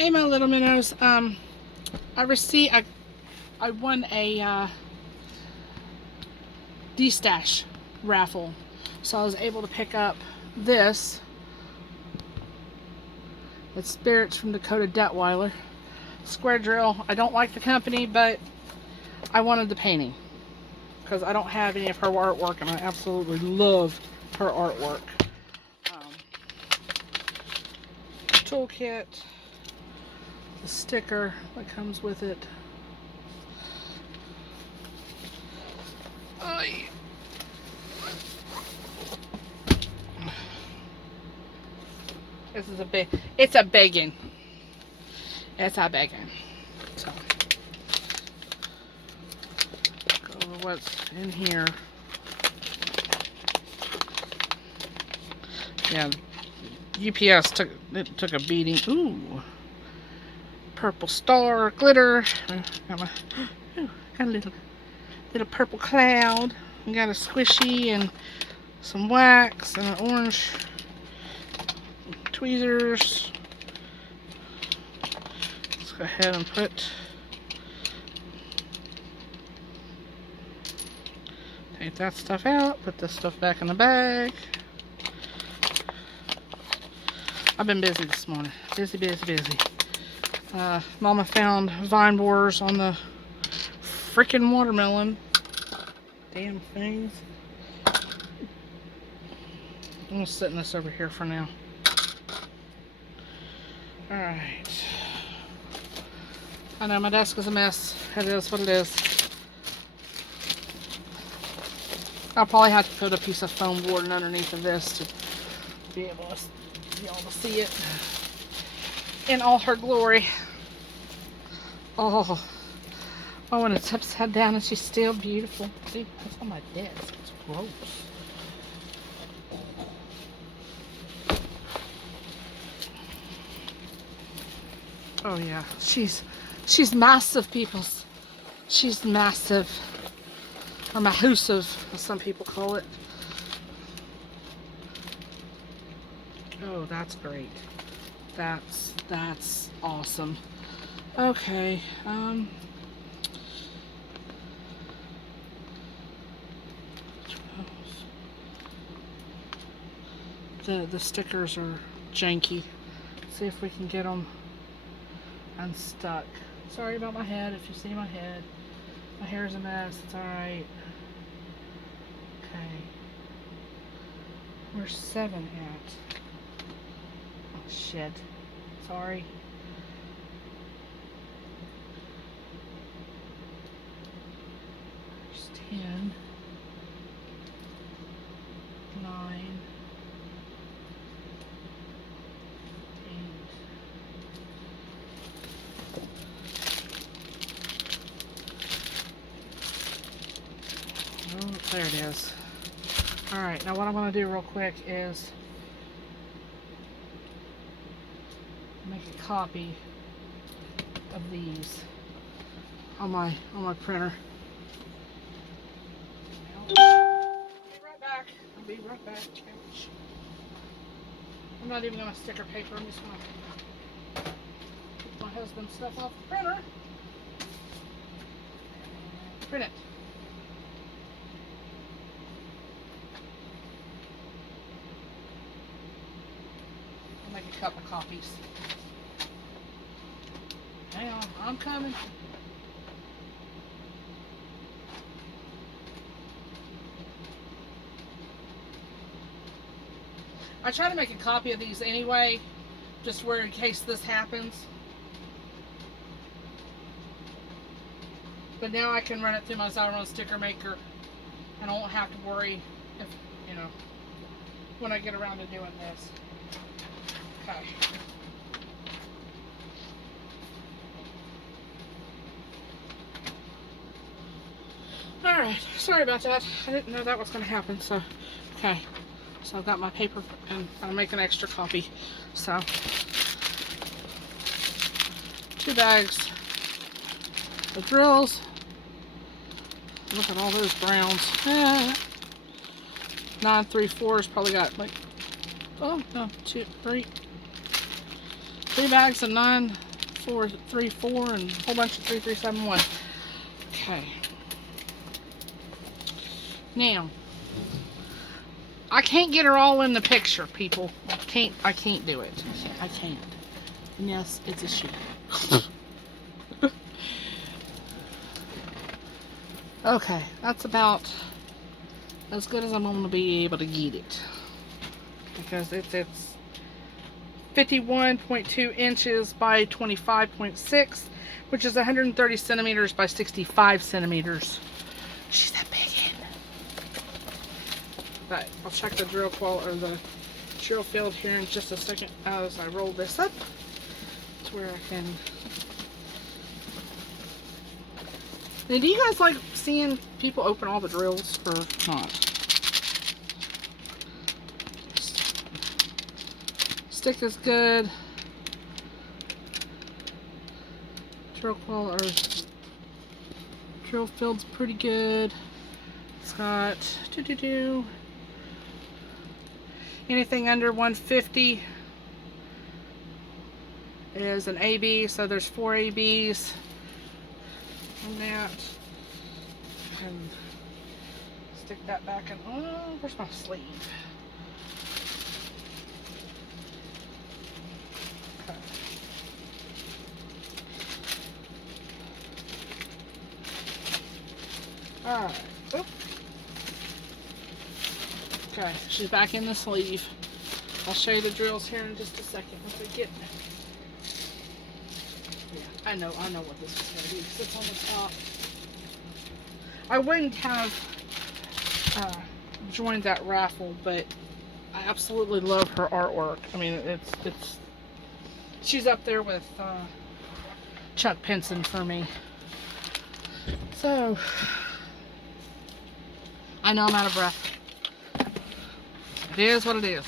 Hey, my little minnows. I won a D-Stash raffle, so I was able to pick up this. It's Spirits from Dakota Daetwiler. Square drill. I don't like the company, but I wanted the painting because I don't have any of her artwork, and I absolutely love her artwork. Toolkit, the sticker that comes with it. This is a big. It's a biggin. It's a biggin. So, go over what's in here. Yeah, UPS took a beating. Ooh, purple star glitter. Got a little purple cloud. We got a squishy and some wax and an orange tweezers. Let's go ahead and take that stuff out. Put this stuff back in the bag. I've been busy this morning. Busy. Mama found Vine Wars on the freaking watermelon. Damn things. I'm gonna sit in this over here for now. Alright. I know my desk is a mess. It is what it is. I'll probably have to put a piece of foam board underneath of this to be able to see it in all her glory. Oh, when it's upside down and she's still beautiful. Dude, that's on my desk. It's gross. Oh yeah, she's massive, peoples. She's massive, or massive, as some people call it. Oh, that's great. That's awesome. Okay. The stickers are janky. See if we can get them unstuck. Sorry about my head. If you see my head, my hair's a mess. It's all right. Okay. Where's 7 at? Oh shit. Sorry. There's 10. 9. 8. Oh, there it is. Alright, now what I'm going to do real quick is make a copy of these on my printer. I'll be right back. Ouch. I'm not even going to sticker paper. I'm just going to put my husband's stuff off the printer. Print it. I'll make a couple copies. Hang on, I'm coming. I try to make a copy of these anyway, just where in case this happens. But now I can run it through my Zyron sticker maker, and I won't have to worry if, when I get around to doing this. Okay. Alright, sorry about that. I didn't know that was going to happen, so, okay. So I've got my paper, and I'll make an extra copy. So, 2 bags of drills. Look at all those browns. 9 3/4 probably got like, oh no, 2 3 bags of 9 3434 and a whole bunch of 3371. Okay. Now, I can't get her all in the picture, people. I can't do it. I can't. And yes, it's a she. Okay, that's about as good as I'm going to be able to get it. Because it's 51.2 inches by 25.6, which is 130 centimeters by 65 centimeters. She's that big in. But I'll check the drill field here in just a second as I roll this up to where I can. Now, do you guys like seeing people open all the drills or not? Stick is good. Drill field's pretty good. It's got anything under 150 is an AB, so there's 4 ABs on that. And stick that back in. Oh, where's my sleeve? Okay. Alright. Oop. Okay, she's back in the sleeve. I'll show you the drills here in just a second once I get. Yeah, I know what this is going to be. It's on the top. I wouldn't have joined that raffle, but I absolutely love her artwork. I mean, it's she's up there with Chuck Pinson for me. So I know I'm out of breath. It is what it is.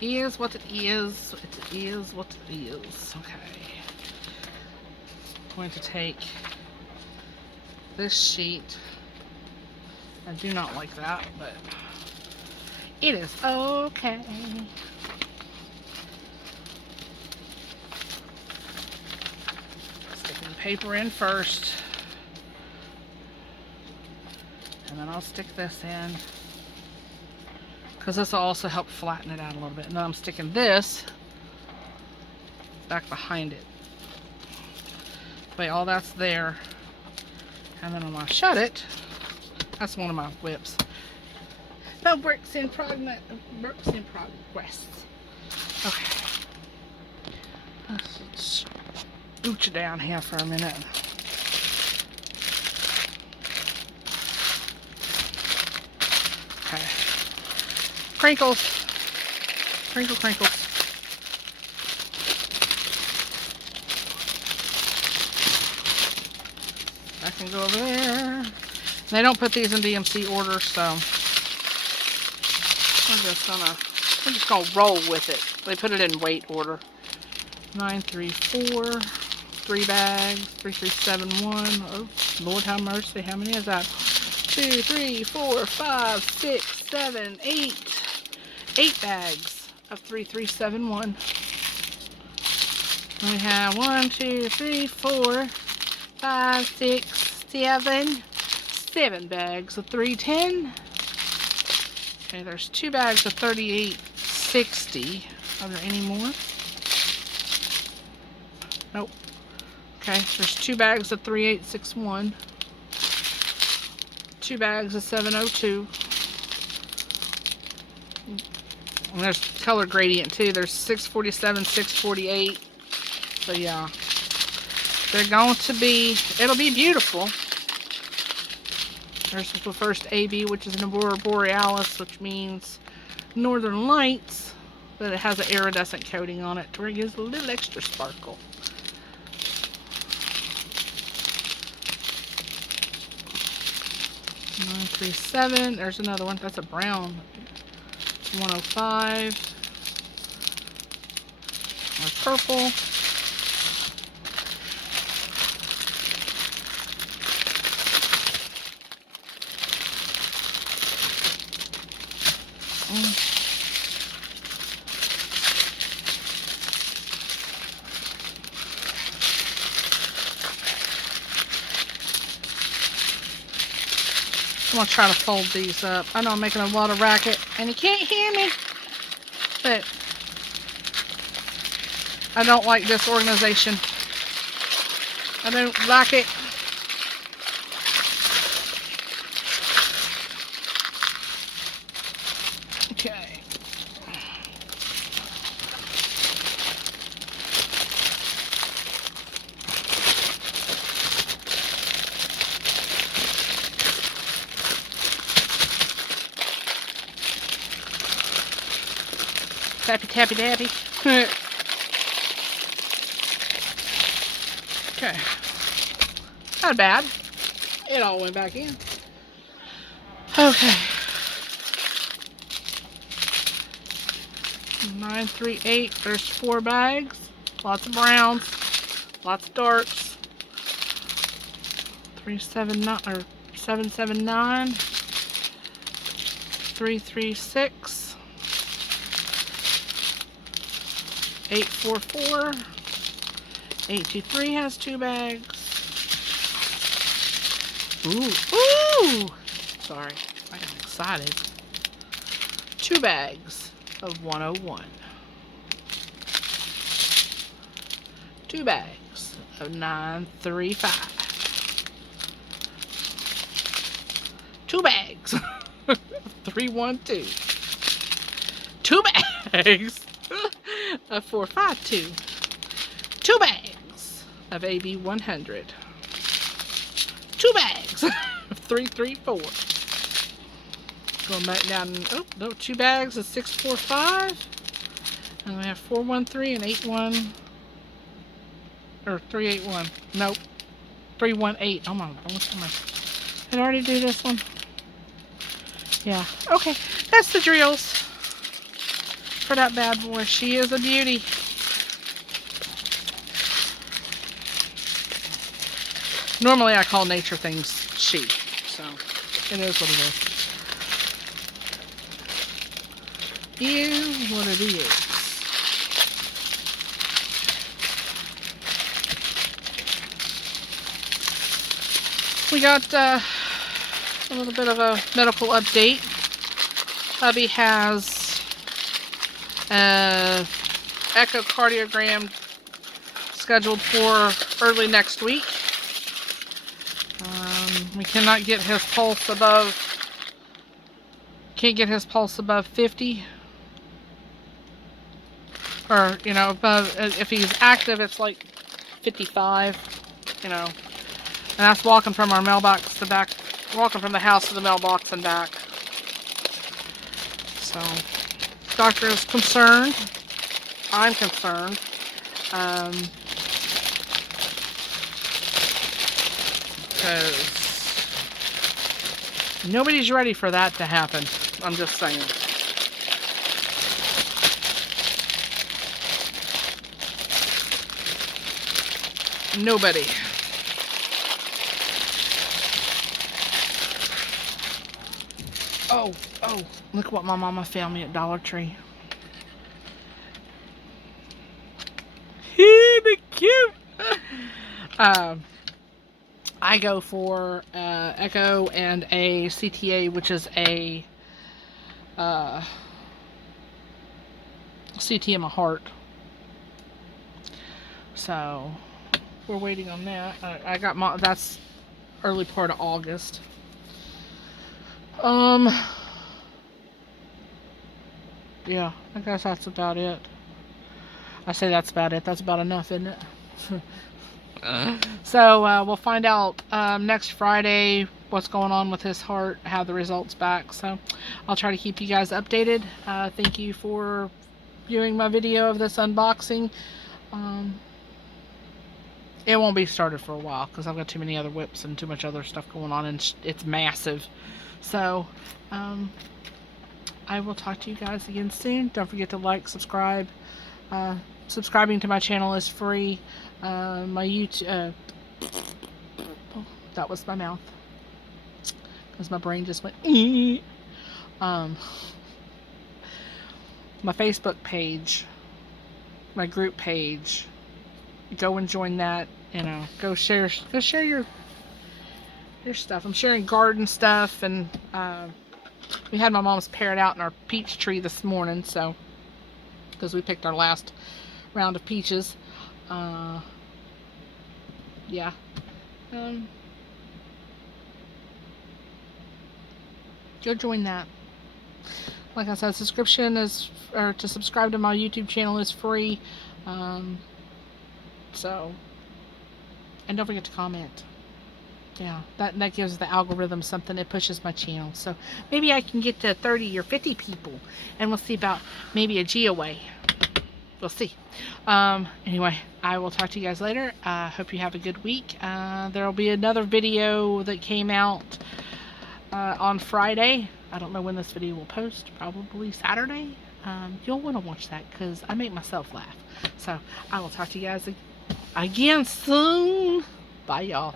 It is what it is. It is what it is. Okay. I'm going to take this sheet. I do not like that, but it is okay. Sticking the paper in first. And then I'll stick this in, because this will also help flatten it out a little bit. And then I'm sticking this back behind it. Wait, all that's there. And then I'm going to shut it. That's one of my whips. No works in progress. Okay. Let's scooch it down here for a minute. Okay. Crinkles. Crinkles. I can go over there. They don't put these in DMC order, so we're just gonna roll with it. They put it in weight order. 934, 3 bags, 3371. Oh, Lord have mercy. How many is that? 2, 3, 4, 5, 6, 7, 8. 8 bags of 3371. We have 1, 2, 3, 4, 5, 6, 7 bags of 310. Okay, there's 2 bags of 3860. Are there any more? Nope. Okay, there's 2 bags of 3861. 2 bags of 702. And there's color gradient too. There's 647, 648. So yeah, they're going to be, it'll be beautiful. There's the first AB, which is an Aurora Borealis, which means northern lights, but it has an iridescent coating on it to where it gives a little extra sparkle. $937. There's another one. That's a brown. 105. Or purple. I'm going to try to fold these up. I know I'm making a lot of racket, and you can't hear me, but I don't like this organization. I don't like it. Okay. Tappy, tappy, tappy. Okay. Not bad. It all went back in. Okay. 938. There's 4 bags. Lots of browns. Lots of darks. 379 or 779. 336. 844. 823 has 2 bags. Ooh! Sorry, I got excited. 2 bags of 101. 2 bags of 935. 2 bags of 312. 2 bags of 452. 2 bags of AB 100. 2 bags of 334. Going back down. Oh no, 2 bags of 645. And we have 413 and 81 or 381. Nope, 318. Oh my! Did I already do this one? Yeah. Okay, that's the drills for that bad boy. She is a beauty. Normally I call nature things she, so it is what it is. Is what it is. We got a little bit of a medical update. Hubby has an echocardiogram scheduled for early next week. We cannot get his pulse above, can't get his pulse above 50. Or, you know, above, if he's active, it's like 55, you know. And that's walking from our mailbox to back, walking from the house to the mailbox and back. So, doctor is concerned. I'm concerned. Because nobody's ready for that to happen. I'm just saying. Nobody. Oh, look what my mama found me at Dollar Tree. They're cute. I go for echo and a CTA, which is a CT in my heart. So we're waiting on that. I got my, that's early part of August. Yeah, I guess that's about it. I say that's about it. That's about enough, isn't it? So we'll find out next Friday what's going on with his heart, have the results back. So I'll try to keep you guys updated. Thank you for viewing my video of this unboxing. It won't be started for a while because I've got too many other whips and too much other stuff going on, and it's massive. So I will talk to you guys again soon. Don't forget to like, subscribe. Subscribing to my channel is free. My YouTube, that was my mouth, because my brain just went, my Facebook page, my group page, go and join that, you know, go share your Here's stuff. I'm sharing garden stuff, and we had my mom's parrot out in our peach tree this morning, so because we picked our last round of peaches. Yeah. Go join that. Like I said, subscription is, or to subscribe to my YouTube channel is free. So, and don't forget to comment. Yeah, that gives the algorithm something. It pushes my channel. So maybe I can get to 30 or 50 people, and we'll see about maybe a giveaway. We'll see. Anyway, I will talk to you guys later. Hope you have a good week. There will be another video that came out on Friday. I don't know when this video will post. Probably Saturday. You'll want to watch that because I make myself laugh. So I will talk to you guys again soon. Bye, y'all.